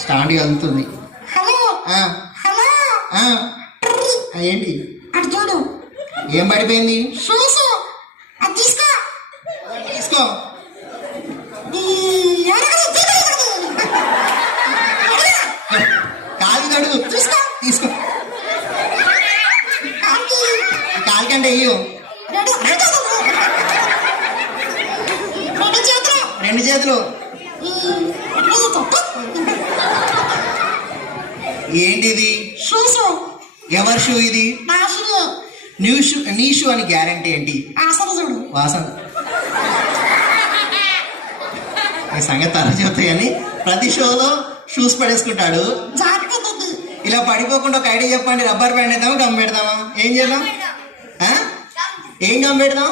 Stand కలుగుతుంది. ఏంటి చూడు ఏం పడిపోయింది? తీసుకో కాలు కడుగు. తీసుకో కాలికంటే అయ్యో రెండు చేతులు. ఏంటిది? ఎవరి షూ ఇది? నీ షూ అని గ్యారంటీ ఏంటి? వాసన ఈ సంగతి అలా చెప్తాయి కానీ ప్రతి షోలో షూస్ పడేసుకుంటాడు. ఇలా పడిపోకుండా ఒక ఐడియా చెప్పండి. రబ్బర్ బ్యాండ్ వేద్దామా, గమ్ పెడదామా? ఏం చేద్దాం? ఏం గమ్ పెడదాం?